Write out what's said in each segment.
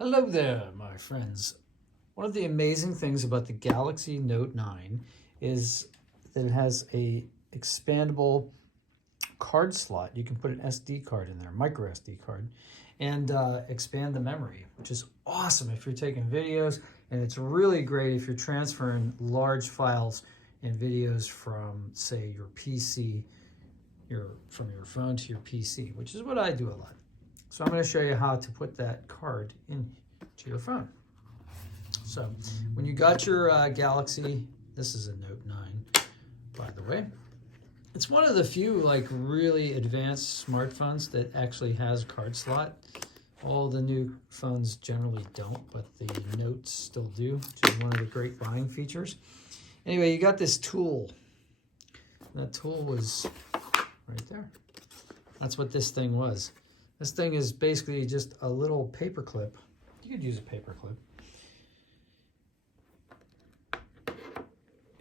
Hello there, my friends. One of the amazing things about the Galaxy Note 9 is that it has a expandable card slot. You can put an SD card in there, micro SD card, and expand the memory, which is awesome if you're taking videos, and it's really great if you're transferring large files and videos from, say, your PC, from your phone to your PC, which is what I do a lot. So I'm going to show you how to put that card into your phone. So when you got your Galaxy, this is a Note 9, by the way. It's one of the few like really advanced smartphones that actually has a card slot. All the new phones generally don't, but the Notes still do, which is one of the great buying features. Anyway, you got this tool. That tool was right there. That's what this thing was. This thing is basically just a little paper clip. You could use a paper clip.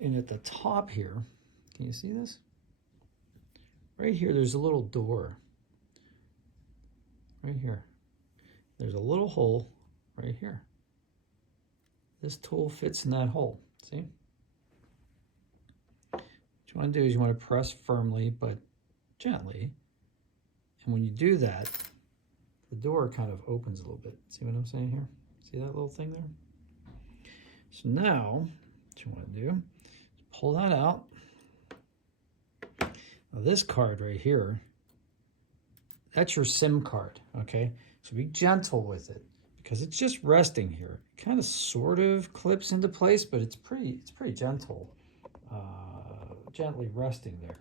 And at the top here, can you see this? Right here, there's a little door. Right here. There's a little hole right here. This tool fits in that hole, see? What you want to do is you want to press firmly but gently. And when you do that, the door kind of opens a little bit. See what I'm saying here? See that little thing there? So now, what you want to do is pull that out. Now this card right here, that's your SIM card, okay? So be gentle with it because it's just resting here. It kind of sort of clips into place, but it's pretty gentle, gently resting there.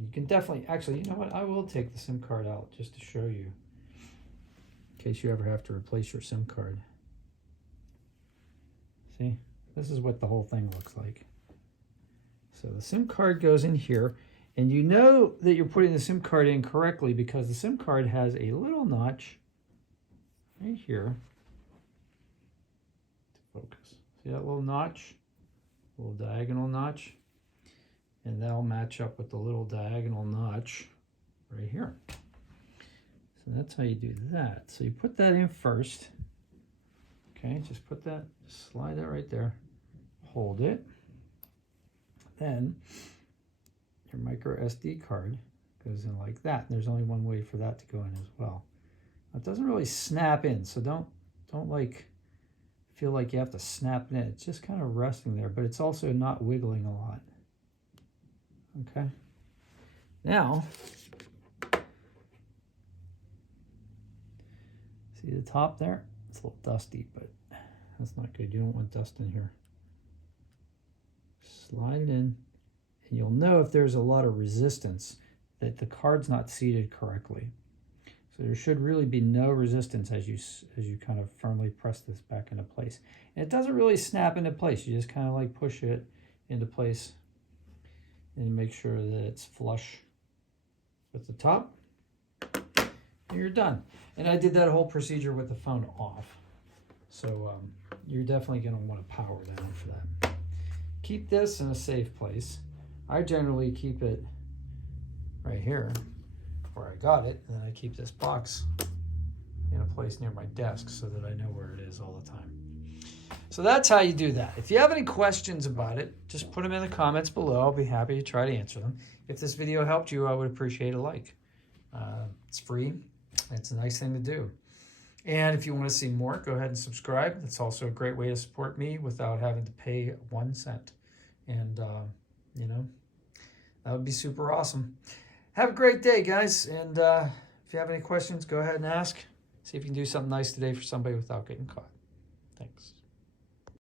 You can definitely, actually, you know what? I will take the SIM card out just to show you in case you ever have to replace your SIM card. See, this is what the whole thing looks like. So the SIM card goes in here, and you know that you're putting the SIM card in correctly because the SIM card has a little notch right here to focus. See that little notch? Little diagonal notch? And that'll match up with the little diagonal notch right here. So that's how you do that. So you put that in first. Okay, just put that, slide that right there. Hold it. Then your micro SD card goes in like that. And there's only one way for that to go in as well. It doesn't really snap in, so don't like feel like you have to snap it in. It's just kind of resting there, but it's also not wiggling a lot. Okay, now, see the top there? It's a little dusty, but that's not good. You don't want dust in here. Slide it in, and you'll know if there's a lot of resistance that the card's not seated correctly. So there should really be no resistance as you kind of firmly press this back into place. And it doesn't really snap into place. You just kind of like push it into place and make sure that it's flush with the top, and you're done. And I did that whole procedure with the phone off. So you're definitely gonna wanna power down for that. Keep this in a safe place. I generally keep it right here where I got it, and then I keep this box in a place near my desk so that I know where it is all the time. So that's how you do that. If you have any questions about it, just put them in the comments below. I'll be happy to try to answer them. If this video helped you, I would appreciate a like. It's free. It's a nice thing to do. And if you want to see more, go ahead and subscribe. That's also a great way to support me without having to pay 1 cent. And, you know, that would be super awesome. Have a great day, guys. And if you have any questions, go ahead and ask. See if you can do something nice today for somebody without getting caught. Thanks.